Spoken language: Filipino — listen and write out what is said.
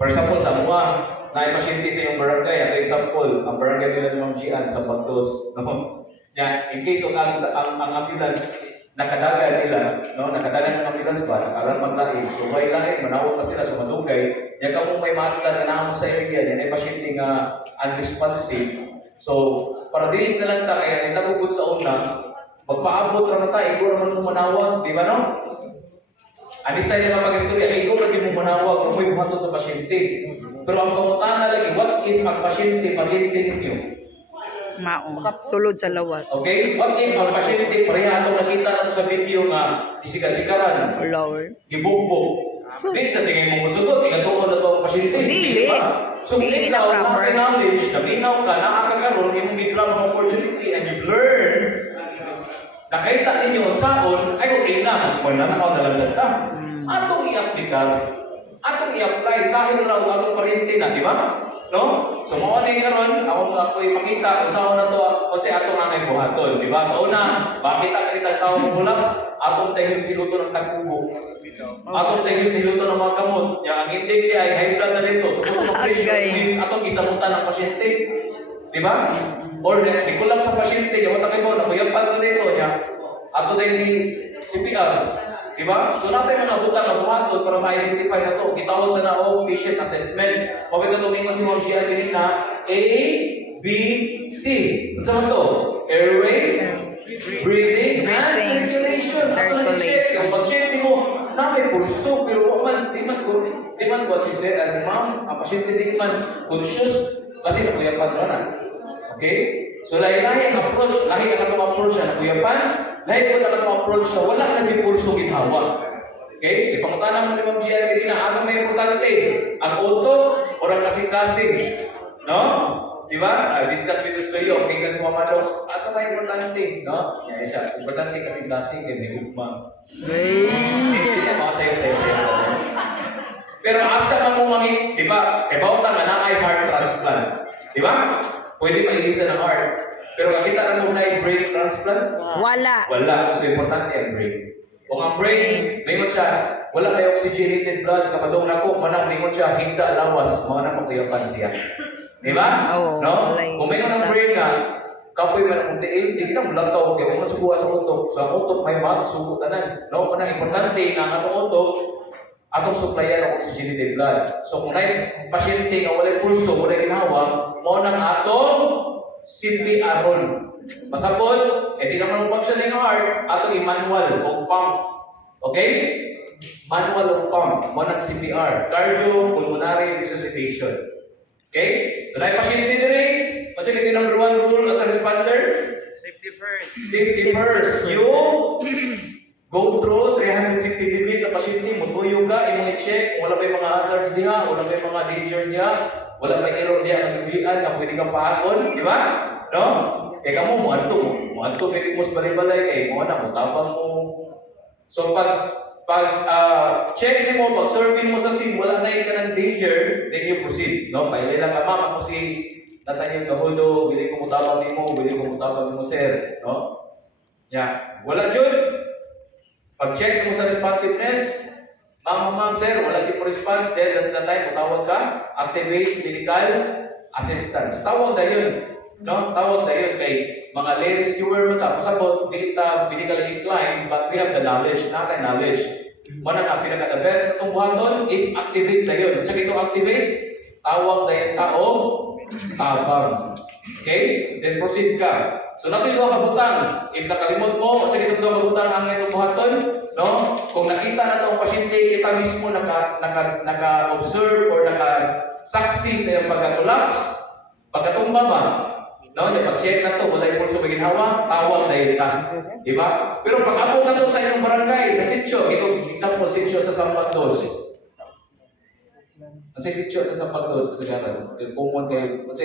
For example, sa mga na-pasyente sa iyong barangay, at example, ang barangay nila ng Ma'am Gian sa Pagtos, no? Yan, in case of ang ambulance, nakadagan nila, no? Nakadagan ng ambulance ba? Nakalaman lain. So, may lain, manawag pa sila sa madugay. Yan ka mo may maatlan na naman sa area, yan ay pasyente nga unresponsive. So, para dili na lang ta, kaya nitagugod sa una, magpaabot ra na ta, ikaw naman mo manawag, di ba no? Ani sa ilang pag-istorya, ikaw lagi mo manawag, kung may buhaton sa pasyente. Pero ang pangutana lagi, what if ang pasyente pariente ninyo? Maong, sulod sa lawat. Okay? What if ang pasyente pareha atong nakita nato sa video nga isikat-sikaran, O Lord. gibugbog. Di sa tingin mo musugot, ikatuon na to ang pasyente. Dili. So, kung Dili ikaw, na proper. knowledge, naminaw ka, nakakakaroon, imong gidrama ng opportunity, and you've learned, nakita ninyo ang saon, ay okay na, kung nanakaw na lang sa ta. Atong i-apply atong i-apply sa akin raw atong parente na, di ba? No? So, mao ni karon, ako ipakita kung saan na to, kung sa atong angay buhaton, di ba? Sa una, bakit kita tawag collapse? Atong tayo piloto ng tagpugo. Atong tayo piloto ng mga kamot. Yang ang indik ay high blood na dito. So, gusto ng pressure, is atong isamuntan ng pasyente. Di ba? Or di-collapse sa pasyente, yung matangay mo, nakuyapan na dito niya. Ato tayo di CPR. Di ba? So natin mga butang na buhaton para ma-identify na to. Itawag na na patient assessment. Mabig na tumingin si Ma'am Gia na A, B, C. Ano sa to? Airway, breathing, and circulation. Ato na i-check. Kung pag-check mo, na may pulso, pero di man what she said as ma'am, ang pasyente di man conscious kasi nakuyapan na na. Okay? So lahi-lahi ang approach, lahi ang approach na nakuyapan, lahi ko na approach sa wala na di pulso ginhawa. Okay? Ipangutanan mo ni Ma'am Gia na asa may importante, ang auto o ang kasing-kasing. No? Di ba? Discuss with us kayo. Okay kasi mga dogs, asa may importante? No? Yan siya. Importante kasing-kasing kaya may ugma. Hindi na makasayo-sayo. Pero asa man mo mangit, di ba? About nga na ay heart transplant. Di ba? Pwede pa ilisa ng heart. Pero nakita na mo na ay brain transplant? Wala. Wala. So, importante ang brain. Kung ang brain, may siya, wala may oxygenated blood, kapadong nako, manang may siya, higda lawas, mga napakuyapan siya. Di ba? Oo. No? Walay. Kung may ng brain nga, kapoy man ang tiil, di kita mulakaw, kaya kung masukuha sa utok, sa utok may masuko tanan. No? Kung ang importante na ang atong utok, atong supplyan ng oxygenated blood. So kung may pasyente nga walay pulso, walay ginhawa, mo nang atong CPR roll. Masapod, di naman function ng heart, atong i-manual o pump. Okay? Manual o pump, mo nang CPR, cardiopulmonary resuscitation. Okay? So na pasyente dire, what's yung number 1 rule as a responder? Safety first. Safety first. You go through 360 degrees sa pasyente, mutuyo ka, imong i-check kung wala pa yung mga hazards niya, wala pa yung mga dangers niya, wala pa yung error niya, nagbibian, na pwede kang paakon, di ba? No? Kaya ka mo adto, pwede mo sa balay-balay, kaya mo na, mutabang mo. So pag check mo, pag survey mo sa scene, wala na yung ka ng danger, then you proceed. No? Pailay lang ka, ma'am, ako si Nathaniel Gaholdo, bili ko mutabang mo, sir. No? Yeah. Wala dyan. Pag-check mo sa responsiveness, ma'am, sir, wala di po response, then that's the time, tawag ka, activate medical assistance. Tawag na yun. No? Tawag na yun kay mga lay rescuer mo ta. Pasabot, hindi ta medically inclined, but we have the knowledge, natin knowledge. Mana na, pinaka-the best na itong buhaton is activate na yun. Check ito activate, tawag na yung tao, tabang. Okay? Then proceed ka. So nato yung kabutang, if nakalimot mo, o sige ito kabutang ang itong buhaton, no? Kung nakita na itong pasyente, kita mismo naka-observe or naka-saksi sa iyong pagka-collapse, pagkatumba ba? No? Pag-check na ito, wala yung pulso maginawa, tawag na yun ka. Di ba? Pero pag abot na ito sa iyong barangay, sa sitio, ito, example, sitio sa Sampagdos. Ang sitio sa Sampagdos, kasagaran, yung common kayo,